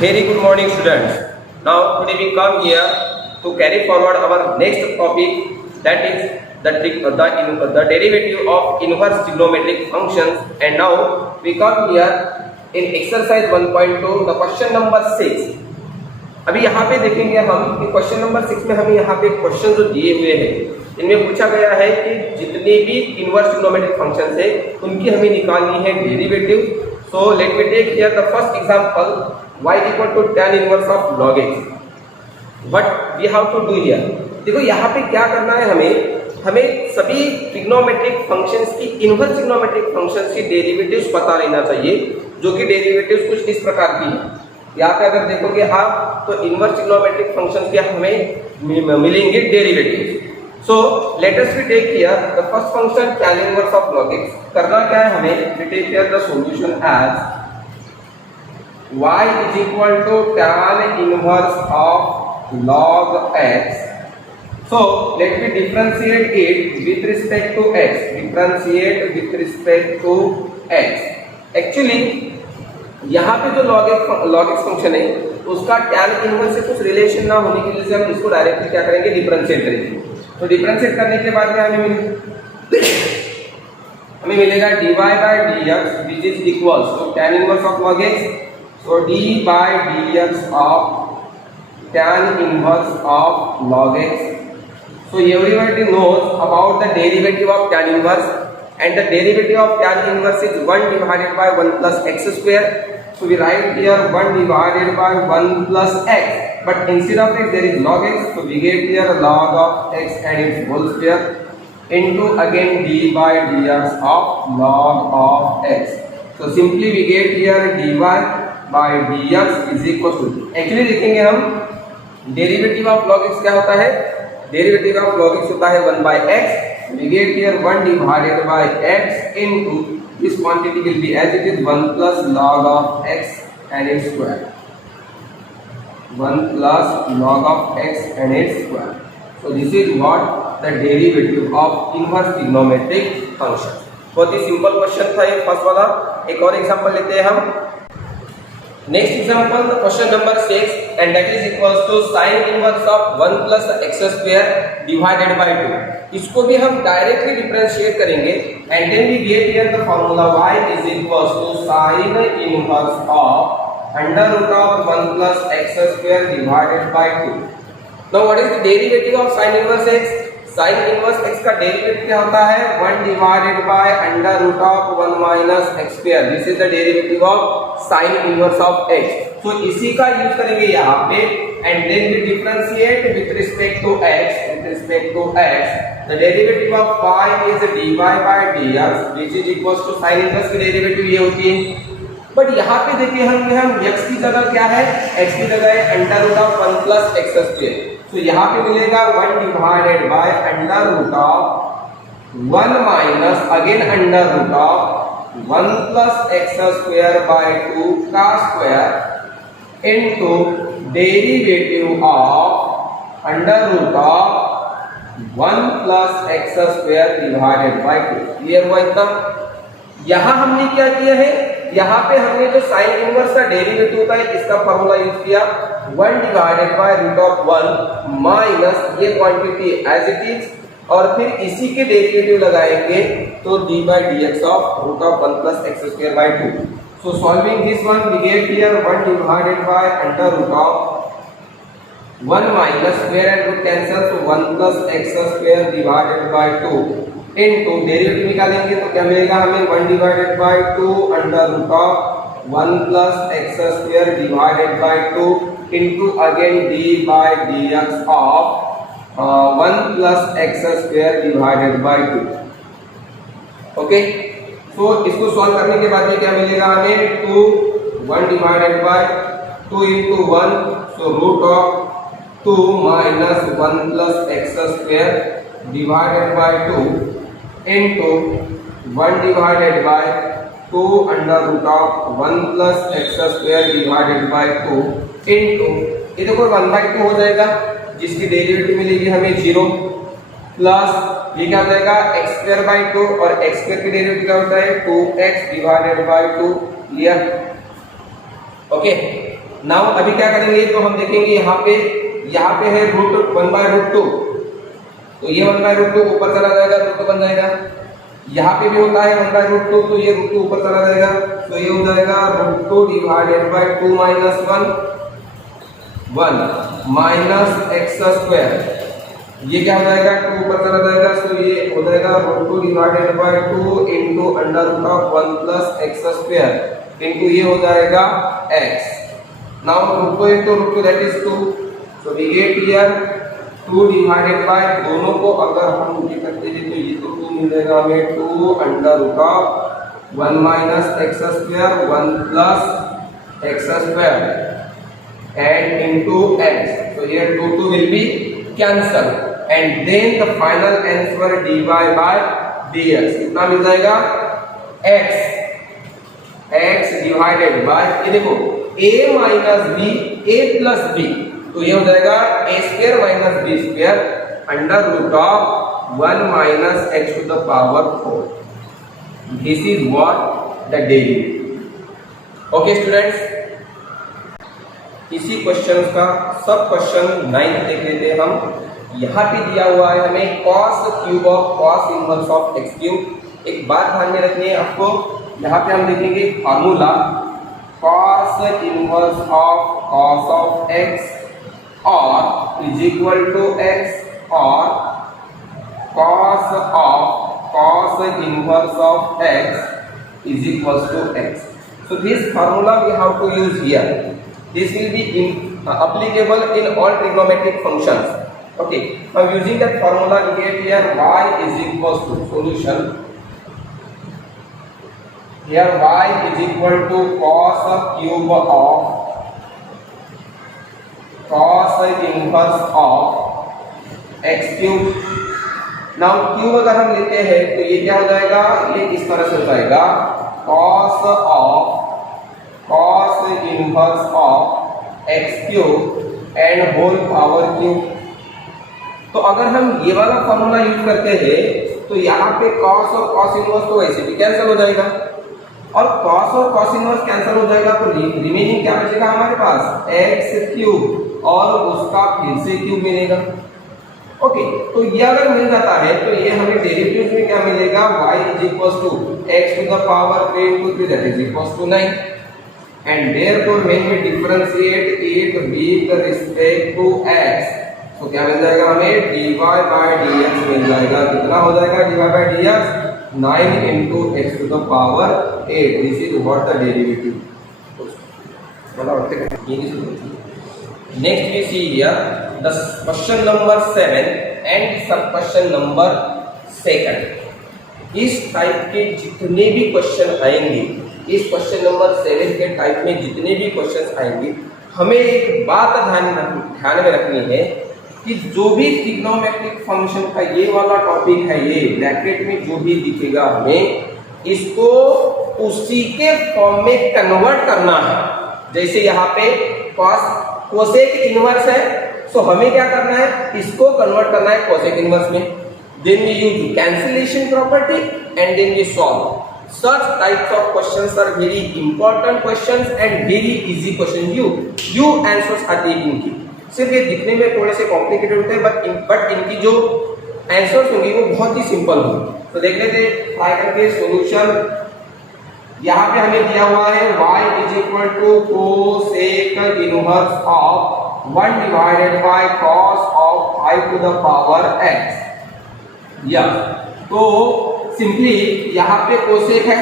Very good morning, students. Now, today we come here to carry forward our next topic, that is the derivative of inverse trigonometric functions. And now we come here in exercise 1.2, the question number 6. अभी यहाँ पे देखेंगे हम कि question number 6 में हमें यहाँ पे क्वेश्चन जो दिए हुए हैं इनमें पूछा गया है कि जितने भी इनवर्स ट्रिग्नोमेट्रिक फंक्शंस है उनकी हमें निकालनी है derivative. So let me take here the first example y equal to tan inverse of log x. What we have to do here. देखो यहाँ पे क्या करना है, हमें सभी ट्रिग्नोमेट्रिक फंक्शंस की इनवर्स ट्रिग्नोमेट्रिक फंक्शंस की डेरिवेटिव्स पता रहना चाहिए, जो कि डेरिवेटिव्स कुछ इस प्रकार की है. यहाँ पे अगर देखोगे आप तो इनवर्स ट्रिग्नोमेट्रिक फंक्शंस के हमें मिलेंगे derivatives. So let us we take here the first function tan inverse of log x. करना क्या है हमें, we take here the solution as y is equal to tan inverse of log x. So let me differentiate it with respect to x. Differentiate with respect to x. Actually यहाँ पे जो log x function है उसका tan inverse से कुछ relation ना होने की वजह से हम इसको डायरेक्टली क्या करेंगे, डिफरेंशिएट करेंगे. तो डिफरेंशिएट करने के बाद में हमें मिलेगा dy by dx which is equals to tan inverse of log x. So d by dx of tan inverse of log x. So everybody knows about the derivative of tan inverse, and the derivative of tan inverse is 1 divided by 1 plus x square. So we write here 1 divided by 1 plus x, but instead of x there is log x, so we get here log of x and its whole square into again d by dx of log of x. So simply we get here dy by dx is equal to, actually देखेंगे हम derivative of log x क्या होता है, derivative of log x होता है 1 by x. We get here 1 divided by x into this quantity will be as it is 1 plus log of x and its square. 1 plus log of x and its square. So this is what the derivative of inverse trigonometric function. बहुत ही simple question था ये first वाला. एक और example लेते हैं हम. Next example question number 6 and that is equals to sin inverse of 1 plus x square divided by 2. इसको भी हम डायरेक्टली डिफरेंशिएट करेंगे and then we get here the formula y is equals to sin inverse of under root of 1 plus x square divided by 2. Now what is the derivative of sin inverse x? sin inverse x का derivative क्या होता है, 1 divided by under root of 1 minus x square. This is the derivative of sin inverse of x. So इसी का use करेंगे यहाँ पे and then we differentiate with respect to x. With respect to x, the derivative of y is dy by dx which is equals to sin inverse की derivative ये होती है. But यहाँ पे देखिए हम x की जगह क्या है, x की जगह है under root of 1 plus x square. तो यहाँ पे मिलेगा 1 divided by under root of 1 minus again under root of 1 plus x square by 2 का square into derivative of under root of 1 plus x square divided by 2. Clear हुआ इतना. यहाँ हमने क्या किया है, यहाँ पे हमने जो साइन इनवर्स का डेरिवेटिव होता है इसका फॉर्मूला यूज किया 1 divided by root of 1 minus ये क्वांटिटी एज इट इज, और फिर इसी के डेरिवेटिव लगाएंगे तो d by dx of root of 1 plus x square by 2. So solving this one we get here 1 divided by under root of 1 minus square and root cancel, so 1 plus x square divided by 2 into derivative निकालेंगे तो क्या मिलेगा हमें 1 divided by 2 under root of 1 plus x square divided by 2 into again d by dx of 1 plus x square divided by 2. Okay, सो इसको solve करने के बाद में क्या मिलेगा हमें 2 1 divided by 2 into 1, so root of 2 minus 1 plus x square divided by 2 into 1 divided by 2 under root of 1 plus x square divided by 2 into ये देखो 1 by 2 हो जाएगा जिसकी डेरिवेटिव मिलेगी हमें 0 प्लस ये क्या हो जाएगा x square by 2 और x square की डेरिवेटिव क्या होता है 2x divided by 2. Clear. Okay, now अभी क्या करेंगे, तो हम देखेंगे यहाँ पे है रूट 1/√2, तो ये 1/√2 ऊपर चला जाएगा, रूट बन जाएगा। यहाँ पे भी होता है 1/√2, तो ये रूट 2 ऊपर चला जाएगा, तो ये हो जाएगा √2 divided by 2 minus 1 minus x square. ये क्या हो जाएगा, 2 ऊपर चला जाएगा, तो ये हो जाएगा √2 divided by 2 into √1 plus x square into ये हो जाएगा x। Now √2 into √2 that is 2, so we get here 2 divided by, दोनों को अगर हम ये करते हैं तो ये तो 2 मिल जाएगा हमें, 2 √1 minus x square 1 plus x square and into x, so here 2 will be cancel and then the final answer dy by dx कितना मिल जाएगा, x डिवाइडेड बाय, ये देखो a minus b, a plus b, तो ये हो जाएगा a square minus b square √1 minus x to the power 4। This is what the derivative. Okay students, इसी question का सब क्वेश्चन 9 देख लेते हैं हम। यहाँ पे दिया हुआ है हमें cos cube of cos inverse of x cube. एक बात ध्यान में रखनी है आपको, यहाँ पे हम देखेंगे formula cos inverse of cos of x और इज इक्वल टू x और cos of cos inverse of x is equal to x। So this formula we have to use here. This will be applicable in all trigonometric functions. Okay, by using that formula we get here y is equals to solution. Here y is equal to cos cube of cos inverse of x cube. Now cube अगर हम लेते हैं तो ये क्या हो जाएगा, ये इस तरह से हो जाएगा cos of cos inverse of x cube and whole power cube। तो अगर हम ये वाला फॉर्मूला यूज करते हैं तो यहाँ पे cos और cos इनवर्स तो वैसे भी कैंसिल हो जाएगा, और cos और cos इनवर्स कैंसिल हो जाएगा तो रिमेनिंग क्या बचेगा हमारे पास, x क्यूब और उसका फिर से क्यूब मिलेगा। ओके, तो ये अगर मिल जाता है तो ये हमें डेरिवेटिव में क्या मिलेगा, y is equal to x to the power 3 that is equal to 9 and therefore when we differentiate it with respect to x, तो क्या मिल जाएगा हमें, dy by dx मिल जाएगा। कितना हो जाएगा dy by dx, 9 into x to the power 8। this is what the derivative। next we see here the question number 7 and sub question number 2। इस टाइप के जितने भी क्वेश्चन आएंगे, इस क्वेश्चन नंबर 7 के टाइप में जितने भी क्वेश्चंस आएंगे, हमें एक बात ध्यान में रखनी है कि जो भी ट्रिग्नोमेट्रिक फंक्शन का ये वाला टॉपिक है, ये ब्रैकेट में जो भी दिखेगा हमें इसको उसी के फॉर्म में कन्वर्ट करना है। जैसे यहाँ पे कोसेक इनवर्स है, सो हमें क्या करना है, इसको कन्वर्ट करना है कोसेक इनवर्स में। Then we use cancellation property and then we solve. Such types of questions are very important questions and very easy questions. You answers आते हैं इनकी, सिर्फ ये दिखने में थोड़े से कॉम्प्लिकेटेड होते हैं बट इनकी जो आंसर्स होंगे वो बहुत ही सिंपल होंगे। तो देख लेते हैं ट्राई करके सोल्यूशन। यहाँ पे हमें दिया हुआ है y is equal to cosec inverse of 1 divided by cos of 5 to the power x। या तो सिंपली यहाँ पे कोसेक है,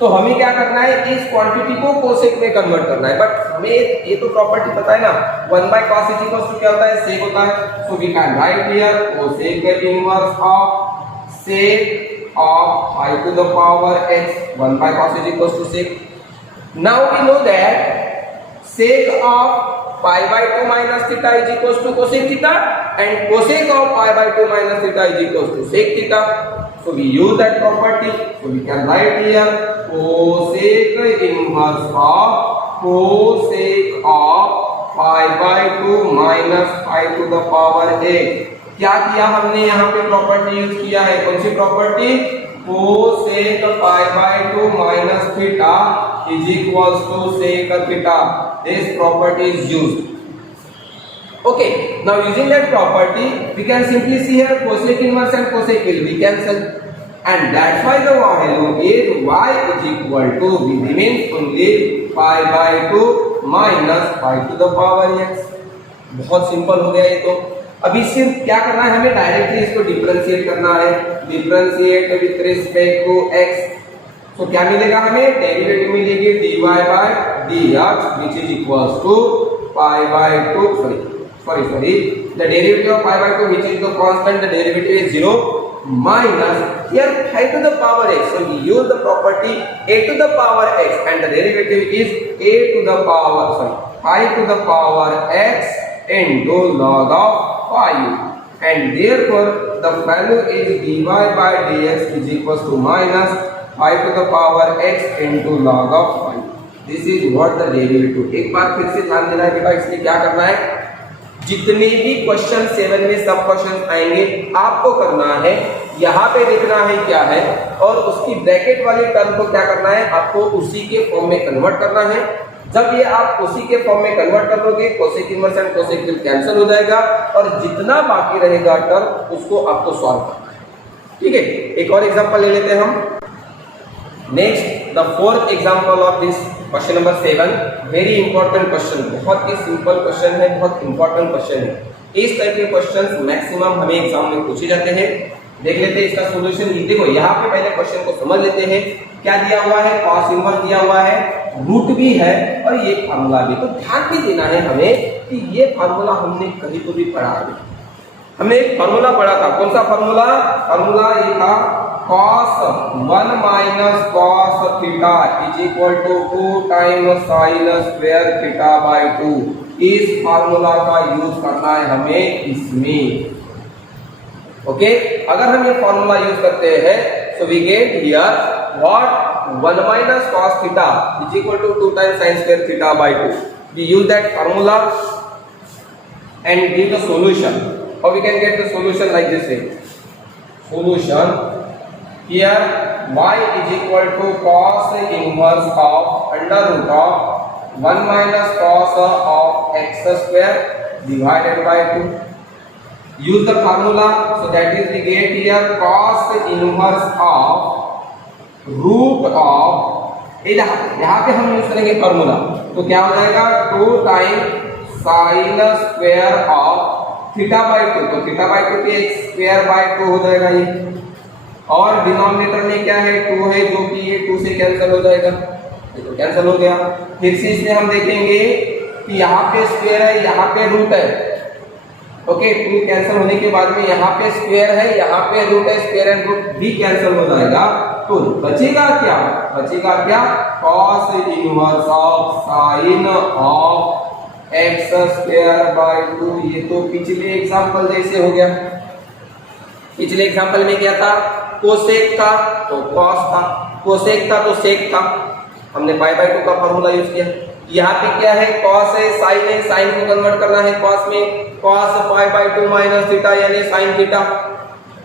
तो हमें क्या करना है, इस क्वांटिटी को कोसेक में कन्वर्ट करना है। बट हमें ये तो प्रॉपर्टी पता है ना, 1 बाय cos इज इक्वल टू क्या होता है, सेक होता है। So we can write here cosec inverse of sec of 5 to the power x। 1 बाय cos is equal to sec. Now we know that sec of pi by 2 minus theta is equals to cosec theta and cosec of pi by 2 minus theta is equals to sec theta. So we use that property. So we can write here cosec inverse of cosec of pi by 2 minus pi to the power 8। क्या किया हमने यहाँ पे property use किया है, कौन सी property, cosec pi by 2 minus theta is equals to sec theta. This property is used. Okay, now using that property we can simply see here cosec inverse and cosec will be cancelled, and that's why the value is y is equal to remains only pi by 2 minus pi to the power x. बहुत simple हो गया ये तो। अभी सिर्फ क्या करना है, हमें डायरेक्टली इसको डिफरेंशिएट करना है, differentiate with respect to x। तो क्या मिलेगा हमें, डेरिवेटिव मिलेगी dy by dx which is equals to pi by 2 sorry the derivative of pi by 2 which is the constant, the derivative is 0 minus here pi to the power x. So we use the property a to the power x and the derivative is a to the power pi to the power x into log of phi, and therefore the value is dy by dx is equals to minus pi to the power x into log of phi. This is what the derivative। एक बार फिर से ध्यान देना है बेटा, इसलिए क्या करना है, जितने भी क्वेश्चन 7 में सब क्वेश्चन आएंगे आपको करना है यहाँ पे देखना है क्या है, और उसकी ब्रैकेट वाली टर्म को क्या करना है, आपको उसी के फॉर्म में कन्वर्ट करना है। जब ये आप उसी के फॉर्म में कन्वर्ट कर लोगे cosec inverse and cosec will cancel हो जाएगा, और जितना बाकी रहेगा टर्म उसको आपको सॉल्व करना है। ठीक है, एक और एग्जांपल ले लेते हैं हम। Next the fourth example of this question number 7, very important question, बहुत ही सिंपल क्वेश्चन है, बहुत इंपॉर्टेंट क्वेश्चन है। इस टाइप के क्वेश्चंस मैक्सिमम हमें एग्जाम में पूछे जाते हैं। देख लेते हैं इसका सॉल्यूशन। देखो यहाँ पे पहले क्वेश्चन को समझ लेते हैं। क्या दिया हुआ है, कॉस इनवर्स दिया हुआ है, रूट भी है और ये फार्मूला भी। तो ध्यान भी देना है हमें कि ये फार्मूला हमने कहीं तो भी पढ़ा है। हमने एक फार्मूला पढ़ा था, कौन सा फार्मूला, फार्मूला ये था cos 1 minus cos theta is equal to 2 times sin square theta by 2। इस फार्मूला का यूज करना है हमें इसमें। ओके, अगर हम ये फार्मूला यूज करते हैं so we get here what 1 minus cos theta is equal to 2 times sin square theta by 2। we use that formula and give the solution, or we can get the solution like this way। solution here y is equal to cos inverse of under root of 1 minus cos of x square divided by 2। use the formula, so that is we get here cos inverse of root of, यहाँ पे हम use करेंगे formula, तो क्या हो जाएगा 2 times sine square of theta by 2। तो theta by 2 पे x स्क्वायर बाई 2 हो जाएगा ये, और डिनोमिनेटर में क्या है 2 है, जो कि ये 2 से कैंसिल हो जाएगा, ये तो कैंसिल हो गया। फिर से इसमें हम देखेंगे कि यहाँ पे स्क्वायर है, यहाँ पे रूट है। ओके, 2 कैंसिल होने के बाद में यहाँ पे स्क्वायर है, यहाँ पे रूट है, स्क्वायर एंड रूट भी कैंसिल हो जाएगा। तो बचेगा क्या, बचेगा क्या, cos inverse of sine of x square by 2। ये तो पिछले एग्जांपल जैसे हो गया। पिछले एग्जांपल में क्या था, कोसेक था तो कॉस था, कोसेक था तो सेक था, हमने पाई बाय 2 का फार्मूला यूज किया। यहाँ पे क्या है, कॉस है, साइन को कन्वर्ट करना है कॉस में, cos pi by 2 minus theta यानी साइन थीटा।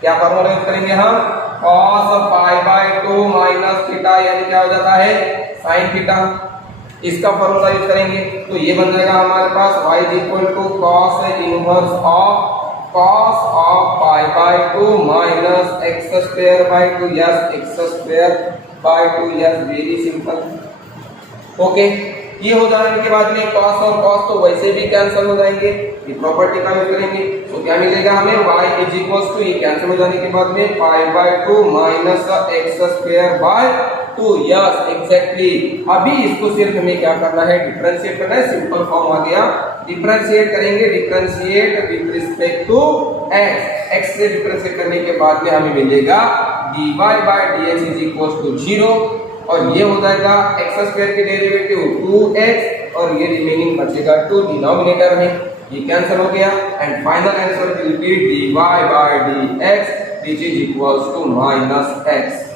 क्या फार्मूला यूज करेंगे हम, cos pi by 2 minus theta यानी क्या हो जाता है साइन थीटा। इसका फार्मूला यूज करेंगे तो ये बन जाएगा हमारे पास y is equal to cos inverse of cos of pi by 2 minus x square by 2। yes, x square by 2। yes, very simple। Okay, ये हो जाने के बाद में cos और cos तो वैसे भी कैंसिल हो जाएंगे, ये प्रॉपर्टी का यूज करेंगे तो क्या मिलेगा हमें, y इज इक्वल टू, ये कैंसिल हो जाने के बाद में pi by 2 minus x square by 2। Yes, exactly. अभी इसको सिर्फ हमें क्या करना है, डिफरेंशिएट करना है। सिंपल फॉर्म आ गया, डिफरेंशिएट करेंगे, differentiate with respect to x। x से डिफरेंशिएट करने के बाद में हमें मिलेगा dy by dx is equal to 0, और ये हो जाएगा x स्क्वायर की डेरिवेटिव 2x, और ये रिमेनिंग बचेगा 2 डिनोमिनेटर में, ये कैंसिल हो गया। And final answer will be dy by dx which is equals to minus x।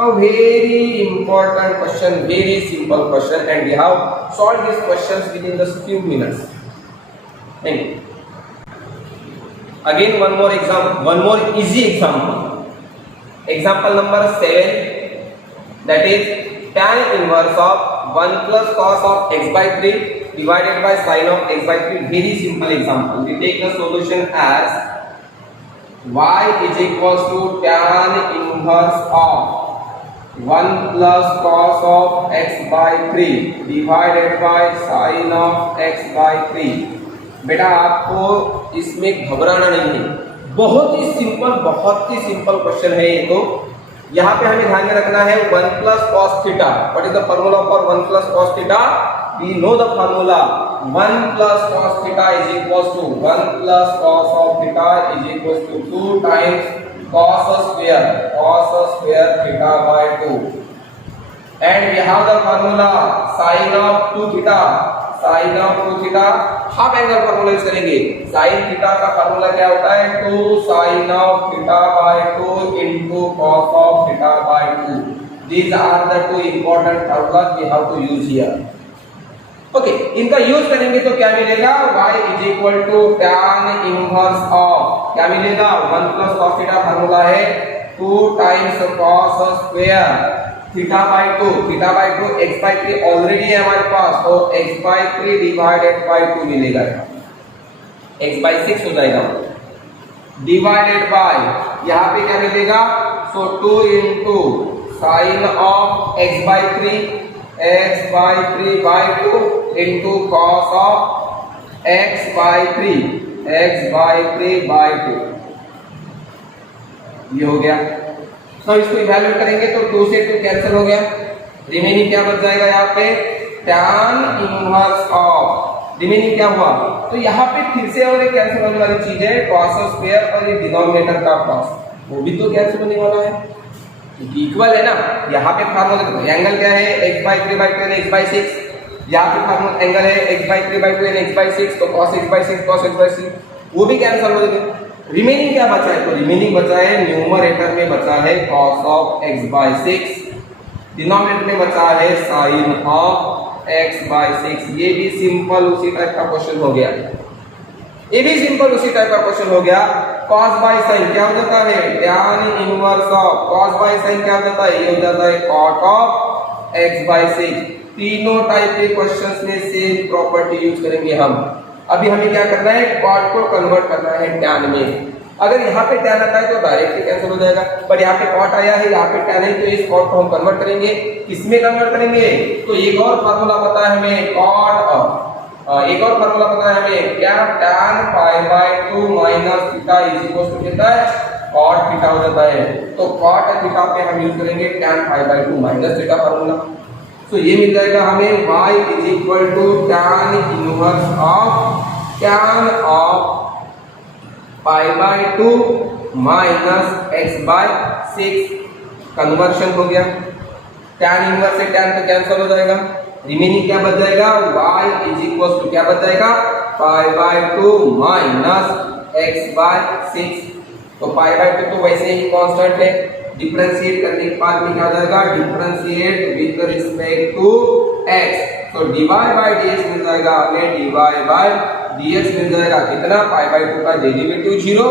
A very important question, very simple question, and we have solved these questions within just few minutes। Thank you। Again one more example, one more easy example। Example number 7, that is tan inverse of 1 plus cos of x by 3 divided by sin of x by 3. Very simple example. We take the solution as y is equals to tan inverse of 1 plus cos of x by 3 divided by sin of x by 3. बेटा आपको इसमें घबराना नहीं है, बहुत ही simple question है ये। तो यहाँ पे हमें ध्यान में रखना है 1 plus cos theta. What is the formula for 1 plus cos theta? We know the formula. 1 plus cos theta is equals to 1 plus cos of theta is equals to 2 times cos square theta by 2. And we have the formula sin of 2 theta. Half angle formula use करेंगे। sin theta का formula क्या होता है? 2 sin of theta by 2 into cos of theta by 2. These are the two important formulas we have to use here. Okay, इनका use करेंगे तो क्या मिलेगा? y is equal to tan inverse of, क्या मिलेगा? 1 plus cos theta फॉर्मूला है 2 times cos square theta by 2 x by 3 already है हमारे पास, तो x by 3 डिवाइडेड बाय 2 मिलेगा, x by 6 हो जाएगा, डिवाइडेड बाय यहाँ पे क्या मिलेगा? सो 2 into sin of x by 3 by 2 into cos of x by 3 by 2. ये हो गया। तो इसको इवैल्यूएट करेंगे तो 2 से 2 कैंसिल हो गया, रिमेनिंग क्या बच जाएगा? यहाँ पे tan इनवर्स ऑफ, रिमेनिंग क्या हुआ? तो यहाँ पे फिर से और एक कैंसिल होने वाली चीज है cos स्क्वायर, और ये डिनोमिनेटर का cos, वो भी तो कैंसिल होने वाला है, इक्वल है ना। यहाँ पे फार्मूला देखो, एंगल क्या है? x by 3 by 2 and x by 6. यहाँ पे फार्मूला एंगल है x by 3 by 2 and x by 6, तो cos x by 6, वो भी कैंसिल हो जाएगा। रिमेनिंग क्या बचा है? तो रिमेनिंग बचा है न्यूमरेटर में बचा है cos of x by 6, denominator में बचा है sin of x by 6। ये भी सिंपल उसी टाइप का क्वेश्चन हो गया, cos by sin क्या हो जाता है? tan inverse of cos by sin क्या हो जाता है? ये हो जाता है cot of x by 6। तीनों टाइप के क्वेश्चंस में सेम प्रॉपर्टी यूज करेंगे हम। अभी हमें क्या करना है? cot को कन्वर्ट करना है tan में। अगर यहाँ पे tan आता है तो डायरेक्टली कैंसिल हो जाएगा, पर यहाँ पे cot आया है, यहाँ पे tan है, तो इस cot को हम कन्वर्ट करेंगे। किसमें कन्वर्ट करेंगे? तो एक और फार्मूला पता है हमें, एक और फार्मूला पता है हमें, क्या? tan pi by 2 minus theta is equals to कितना है? cot theta हो जाता है। तो cot theta पे हम यूज करेंगे tan pi by 2 minus theta formula. तो ये मिल जाएगा हमें y is equal to tan inverse of pi by 2 minus x by 6। Conversion हो गया, tan इनवर्स से tan तो कैंसिल हो जाएगा, रिमेनिंग क्या बच जाएगा? y is equals to क्या बच जाएगा? pi by 2 minus x by 6। तो pi by 2 तो वैसे ही कांस्टेंट है, डिफरेंशिएट करने के बाद में क्या हो जाएगा? Differentiate with respect to x, तो dy by dx मिल जाएगा हमें, dy by dx मिल जाएगा कितना? pi by 2 का डेरिवेटिव 0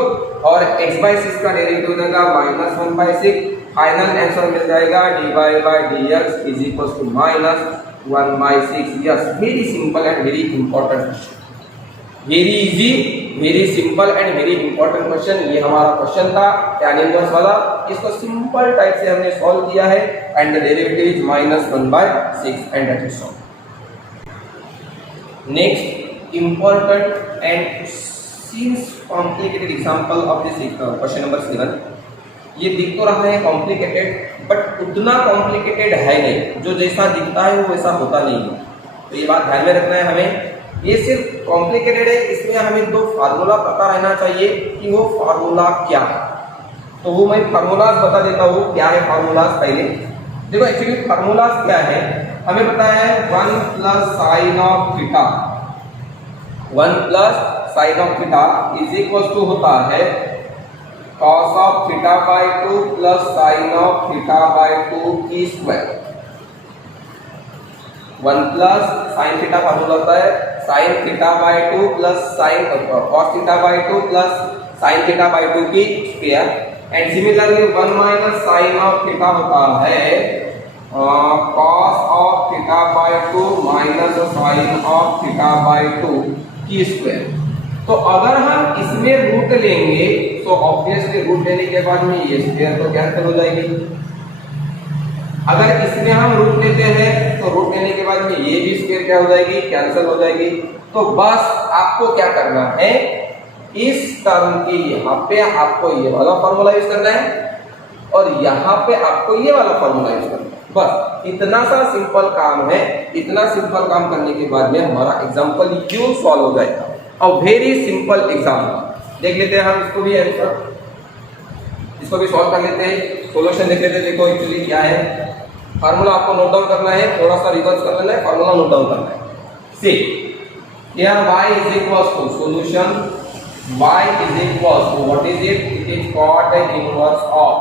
और x by 6 का डेरिवेटिव हो जाएगा -1 by 6। फाइनल आंसर मिल जाएगा dy by dx is equals to -1 by 6। Yes, very simple and very important, very easy, very simple and very important question. ये हमारा क्वेश्चन था tan inverse वाला, इसको सिंपल टाइप से हमने सॉल्व किया है and the derivative is -1 by 6 and that is solve. Next important and scenes complicated example of this question number 7। ये दिख तो रहा है कॉम्प्लिकेटेड, बट उतना कॉम्प्लिकेटेड है नहीं, जो जैसा दिखता है वो वैसा होता नहीं है, तो ये बात ध्यान में रखना है हमें। ये सिर्फ कॉम्प्लिकेटेड है, इसमें हमें 2 फार्मूला पता रहना चाहिए कि वो फार्मूला क्या है। तो वो मैं फार्मूलाज बता देता हूँ, क्या है फार्मूलाज। पहले देखो एक्चुअली फार्मूलाज क्या है, हमें पता है 1 plus sin of theta, 1 plus sin of theta is equal to होता है cos of theta by 2 plus sin of theta by 2 की square. 1 plus sin theta formula होता है sin theta by 2 plus sin cos theta by 2 plus sin theta by 2 की square. And similarly 1 minus sin of theta होता है cos of theta by 2 minus sine of theta by 2 की square. तो अगर हम इसमें रूट लेंगे तो ऑब्वियसली रूट लेने के बाद में ये स्क्वायर तो कैंसिल हो जाएगी। अगर इसमें हम रूट लेते हैं तो रूट लेने के बाद में ये भी स्क्वायर क्या हो जाएगी, कैंसिल हो जाएगी। तो बस आपको क्या करना है, इस टर्म के यहाँ पे आपको ये वाला फॉर्मूला यूज करना है और यहाँ पे आपको ये वाला फॉर्मूला यूज करना है। बस इतना सा सिंपल काम है। इतना सिंपल काम करने के बाद में हमारा एग्जाम्पल क्यों सॉल्व हो जाएगा। और वेरी सिंपल एग्जाम्पल देख लेते हैं हम, इसको भी आंसर, इसको भी सॉल्व कर लेते हैं, सॉल्यूशन देख लेते हैं। देखो एक्चुअली क्या है, फार्मूला आपको नोट डाउन करना है, थोड़ा सा रिवर्स कर लेना है, फार्मूला नोट डाउन करना है। See here y is equals to solution, y is equals to what is it, it is cot inverse of,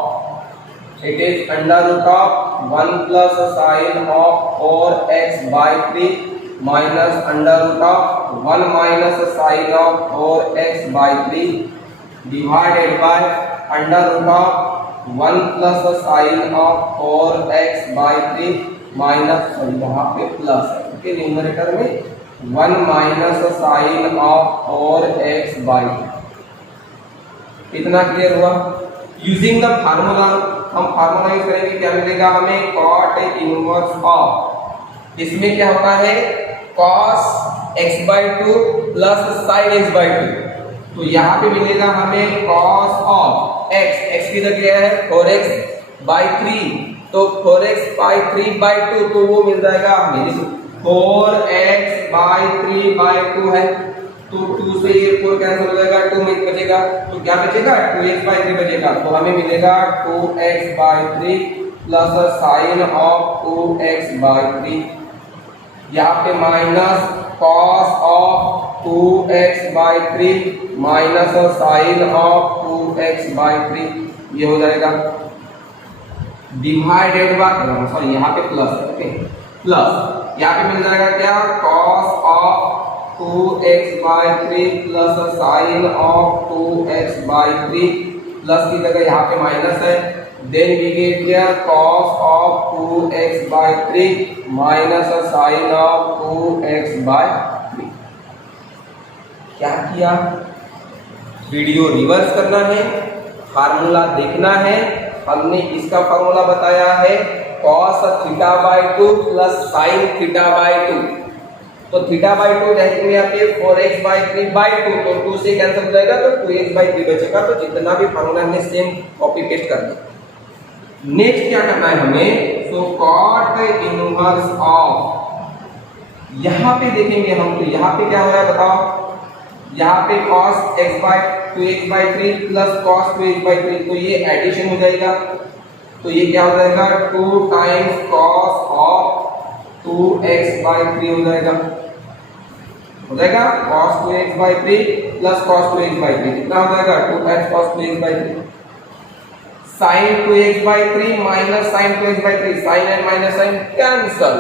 it is under root of 1 plus sin of 4x by 3 minus under root of 1 minus sin of 4x by 3 divided by under root of 1 plus sin of 4x by 3 minus, sorry यहाँ पे plus है क्योंकि numerator में 1 minus sin of 4x by 3। इतना clear हुआ। Using the formula, हम formula use करेंगे, क्या मिलेगा हमें, cot इनवर्स ऑफ, इसमें क्या होता है cos x by 2 plus sin x by 2। तो यहाँ पे मिलेगा हमें cos ऑफ x की जगह है 4x by 3, तो 4x by 3 by 2, तो वो मिल जाएगा हमें 4x by 3 by 2 है, तो 2 से ये 4 कैंसिल हो जाएगा, 2 में बचेगा, तो क्या बचेगा 2x by 3 बचेगा। तो हमें मिलेगा 2x by 3 plus sine of 2x by 3, यहाँ पे minus cos of 2x by 3 minus sine of 2x by 3, ये हो जाएगा डिवाइडेड बाय, सॉरी यहाँ पे प्लस है, ओके प्लस, यहाँ पे मिल जाएगा क्या cos of 2x by 3 plus sine of 2x by 3, plus की जगह यहाँ पे माइनस है, then we get here cos of 2x by 3 minus sine of 2x by 3। क्या किया, वीडियो रिवर्स करना है, फार्मूला देखना है। हमने इसका फार्मूला बताया है cos theta by 2 plus sine theta by 2, तो थीटा बाई 2 रहेंगे यहाँ पे 4x बाई 3 बाई 2, तो 2 से कैंसिल हो जाएगा, तो 2x बाई 3 बचेगा। तो जितना भी फार्मूला हमने सेम कॉपी पेस्ट कर दिया। नेक्स्ट क्या करना है हमें, सो cot इनवर्स ऑफ, यहाँ पे देखेंगे हम, तो यहाँ पे क्या हो रहा है बताओ, यहाँ पे cos x by 2x by 3 plus cos 2x by 3, तो ये एडिशन हो जाएगा, तो ये क्या हो जाएगा 2 times cos of 2x by 3 हो जाएगा cos 2x by 3 plus cos 2x by 3 कितना हो जाएगा 2 times cos 2x by 3, sin 2x by 3 minus sin 2x by 3, sin and minus sin cancel,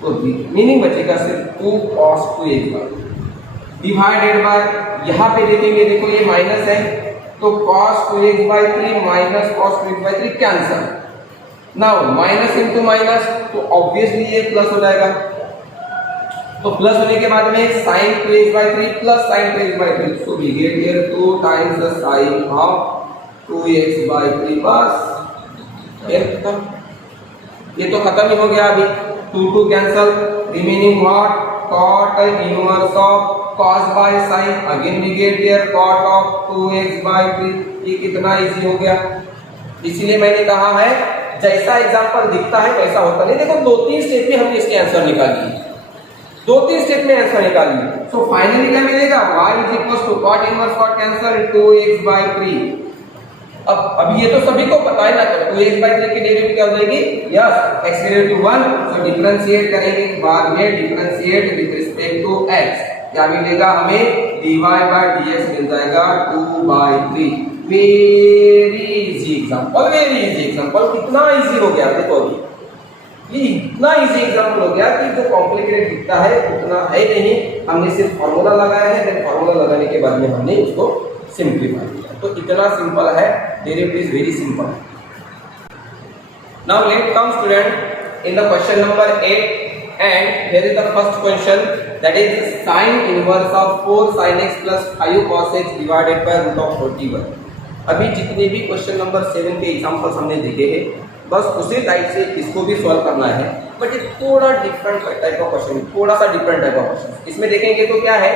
तो मीनिंग बचेगा सिर्फ 2 cos 2x by 3 divided by, यहाँ पे देखेंगे देखो ये माइनस है, तो cos 2x by 3 minus cos 2x by 3 cancel, now minus into minus, तो ऑब्वियसली ये प्लस हो जाएगा, तो प्लस होने के बाद में sin 2x by 3 plus sin 2x by 3, so we get here 2 times the sin of 2x by 3, बस ये तो खत्म ही हो गया। अभी 2 cancel, remaining what, cot inverse of cos by sin, again we get here cot of 2x by 3, ये कितना easy हो गया। इसीलिए मैंने कहा है जैसा एग्जांपल दिखता है वैसा होता नहीं। देखो 2-3 स्टेप में हमने इसके आंसर निकाल लिए, 2-3 स्टेप में आंसर निकाल लिए। सो फाइनली क्या मिलेगा, y is equals to cot inverse cot cancel 2x by 3। अब ये तो सभी को पता है ना, 2x by 3 की डेरिवेटिव क्या हो जाएगी, yes x equal to 1, so differentiate करेंगे बाद में, differentiate with respect to x, क्या मिलेगा हमें dy by dx मिल जाएगा 2 by 3। Very easy example, very easy example, कितना इजी हो गया देखो, अभी ये इतना इजी एग्जांपल हो गया कि जो कॉम्प्लिकेटेड दिखता है उतना है नहीं। हमने सिर्फ फार्मूला लगाया है, देन फार्मूला लगाने के बाद में हमने उसको सिंप्लीफाई किया, तो इतना सिंपल है, derivative is very simple. Now let come student in the question number 8, and here is the first question, that is sin inverse of 4 sin x plus 5 cos x divided by root of 41. अभी जितने भी question number 7 के examples हमने देखे हैं बस उसी type से इसको भी सॉल्व करना है, बट ये थोड़ा डिफरेंट टाइप का क्वेश्चन, थोड़ा सा डिफरेंट टाइप का क्वेश्चन। इसमें देखेंगे तो क्या है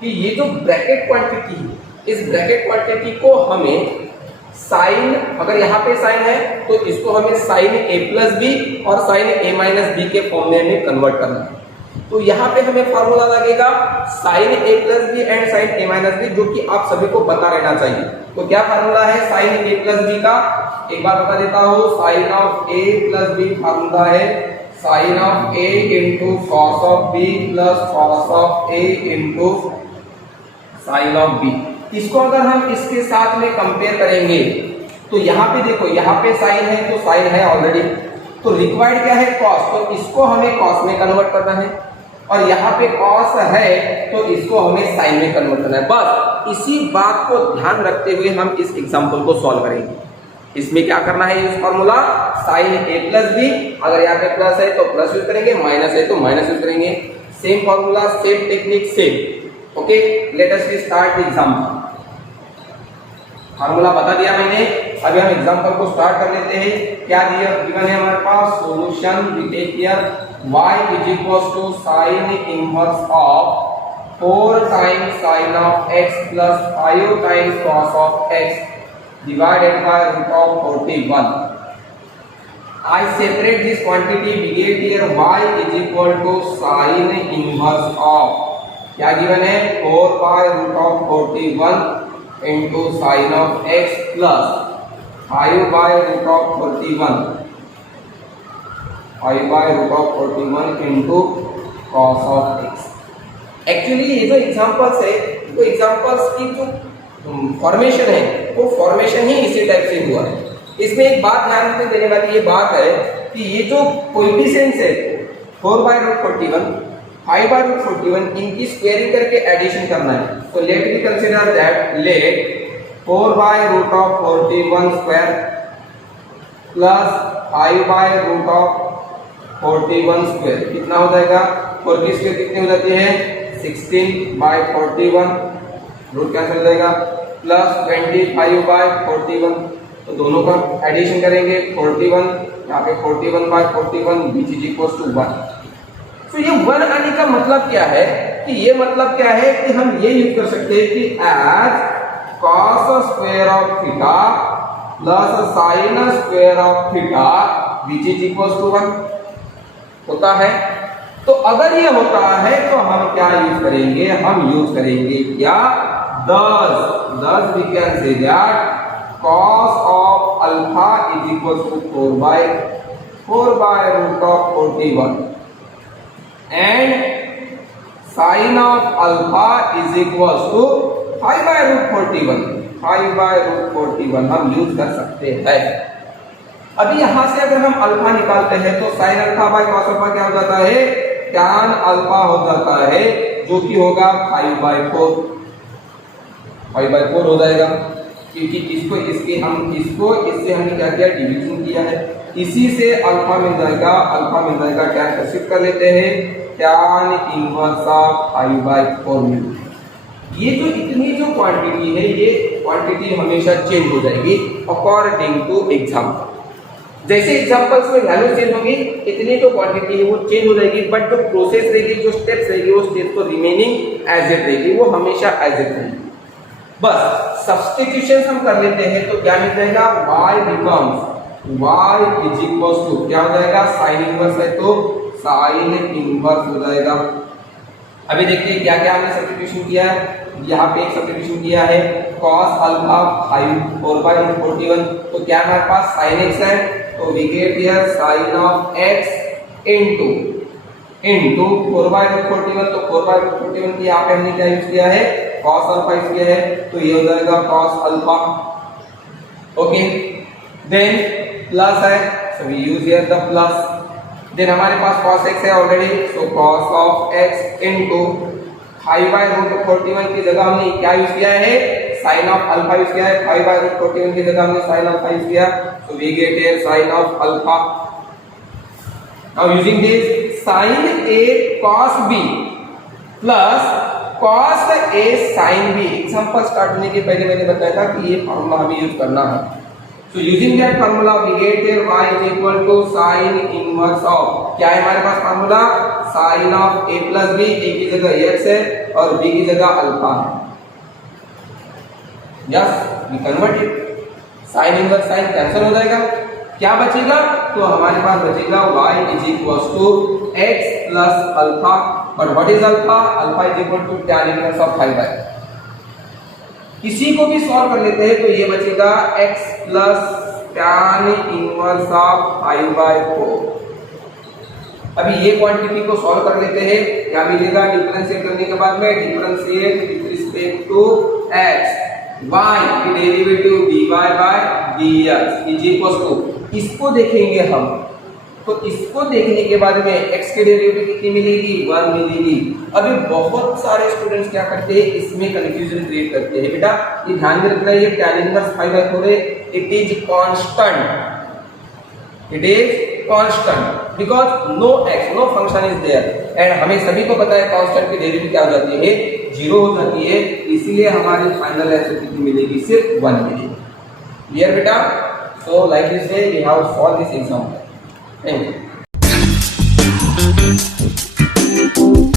कि ये जो ब्रैकेट क्वांटिटी है, इस ब्रैकेट क्वांटिटी को हमें साइन, अगर यहाँ पे साइन है तो इसको हमें साइन a प्लस बी और साइन a माइनस बी के फॉर्म में हमें कन्वर्ट करना है। तो यहाँ पे हमें फार्मूला लगेगा sine a plus B and sine a minus B, जो कि आप सभी को पता रहना चाहिए। तो क्या फार्मूला है साइन a प्लस बी का, एक बार बता देता हूँ। Sine of a plus b formula है sine of a into cos of b plus cos of a into sine of b। इसको अगर हम इसके साथ में कंपेयर करेंगे तो यहाँ पे देखो, यहाँ पे साइन है तो साइन है ऑलरेडी, तो रिक्वायर्ड क्या है कॉस, तो इसको हमें कॉस में कन्वर्ट करना है, और यहाँ पे कॉस है तो इसको हमें साइन में कन्वर्ट करना है। बस इसी बात को ध्यान रखते हुए हम इस एग्जांपल को सॉल्व करेंगे। इसमें क्या करना है, इस formula sine a plus B, अगर यहाँ पे प्लस है तो प्लस यूज करेंगे, माइनस है तो माइनस यूज करेंगे। Same formula, same technique, same. Okay, let us start the example. Formula बता दिया मैंने, अभी हम एग्जांपल को स्टार्ट कर लेते हैं। क्या दिया गिवन है हमारे पास, solution we take here y is equals to sine inverse of 4 times sine of x plus 5 times cos of x divided by root of 41। I separate this quantity, we get here y is equal to sin inverse of, क्या given है 4 by root of 41 into sine of x plus 5 by root of 41, 5 by root of 41 into cos of x। Actually ये जो examples है, वो examples की जो formation है वो फॉर्मेशन ही इसी टाइप से हुआ है। इसमें एक बात ध्यान में देने वाली ये बात है कि ये जो कोएफिशिएंट्स है 4 बाय रूट 41, 5 बाय रूट 41, इनकी स्क्वायरिंग करके एडिशन करना है। तो let me consider that, let 4 by root of 41 square plus 5 by root of 41 square कितना हो जाएगा, 40 स्क्वायर कितनी हो जाती है 16 बाय 41, रूट कैंसिल हो जाएगा, प्लस 25 बाय 41, तो दोनों का एडिशन करेंगे 41, यहाँ पे 41 by 41 which is equals to 1। तो ये 1 आने का मतलब क्या है कि ये मतलब क्या है कि हम ये यूज कर सकते हैं कि as cos square of theta plus sin square of theta which is equals to 1 होता है। तो अगर ये होता है तो हम क्या यूज करेंगे, हम यूज करेंगे क्या, thus we can say that cos of alpha is equals to 4 by root of 41 and sin of alpha is equals to 5 by root 41, 5 by root 41 हम यूज कर सकते हैं। अभी यहां से अगर हम अल्फा निकालते हैं तो sin alpha by cos alpha क्या हो जाता है, tan अल्फा हो जाता है, जो कि होगा 5 by 4, 5 by 4 हो जाएगा, क्योंकि इसको इसके हम इसको इससे हमने क्या किया, डिवीजन किया है। इसी से अल्फा मिल जाएगा, अल्फा मिल जाएगा, क्या प्रसिद्ध कर लेते हैं, tan इनवर्स ऑफ 5 by 4 मिलता है। ये जो इतनी जो क्वांटिटी है, ये क्वांटिटी हमेशा चेंज हो जाएगी अकॉर्डिंग टू एग्जांपल। जैसे एग्जांपल्स में वैल्यू चेंज होगी, इतनी जो क्वांटिटी है वो चेंज हो जाएगी, बट जो प्रोसेस रहेगी, जो स्टेप्स रहेगी, वो स्टेप्स तो रिमेनिंग एज इट रहेगी, वो हमेशा एज इट रहेगी। बस सब्स्टिट्यूशन हम कर लेते हैं तो क्या मिल जाएगा, y becomes y is equals to क्या हो जाएगा, साइन इनवर्स है तो साइन इनवर्स हो जाएगा। अभी देखते हैं क्या क्या हमने सब्स्टिट्यूशन किया है। यहाँ पे एक सब्स्टिट्यूशन किया है cos अल्फा 4 बाय 41, तो क्या हमारे पास sin x है, तो we get here sin of x into 4 bye 41, तो 4 बाय 41 की यहाँ पे हमने क्या यूज किया है, cos अल्फा यूज किया है, तो ये हो जाएगा cos alpha. Okay, then plus है, so we use here the plus. Then हमारे पास cos x है already, so cos of x into 5 by root 41 की जगह हमने क्या यूज किया है, साइन ऑफ अल्फा यूज किया है, 5/√41 की जगह हमने साइन अल्फा यूज किया, so we get here sin of alpha. Now using this sin a cos b plus cos a sin b, example start होने के पहले मैंने बताया था कि ये फार्मूला हमें यूज करना है. So using that formula we get here y is equal to sin inverse of, क्या है हमारे पास formula, sin of a plus b, a की जगह x है और b की जगह अल्फा है. Yes, we convert it, sin inverse sin cancel हो जाएगा, क्या बचेगा, तो हमारे पास बचेगा y is equals to x plus alpha. और what is alpha? Alpha is equal to tan inverse of 5/. किसी को भी सॉल्व कर लेते हैं तो ये बचेगा x plus tan inverse of 5/4. अभी ये क्वांटिटी को सॉल्व कर लेते हैं, क्या मिलेगा, डिफरेंशिएट करने के बाद में differentiate with respect to x, y की derivative dy by dx is equal to, इसको देखेंगे हम, तो इसको देखने के बाद में x की डेरिवेटिव कितनी मिलेगी, 1 मिलेगी. अभी बहुत सारे स्टूडेंट्स क्या करते हैं, इसमें कंफ्यूजन क्रिएट करते हैं. बेटा ये ध्यान में रखना, ये tan इनवर्स 5/4 है, it is constant, it is constant because no x, no function is there, and हमें सभी को पता है कांस्टेंट की डेरिवेटिव क्या हो जाती है, 0 हो जाती है. इसीलिए हमारी फाइनल आंसर कितनी मिलेगी, सिर्फ 1 मिलेगी. क्लियर बेटा? So like this way we have solved this example. Thank you.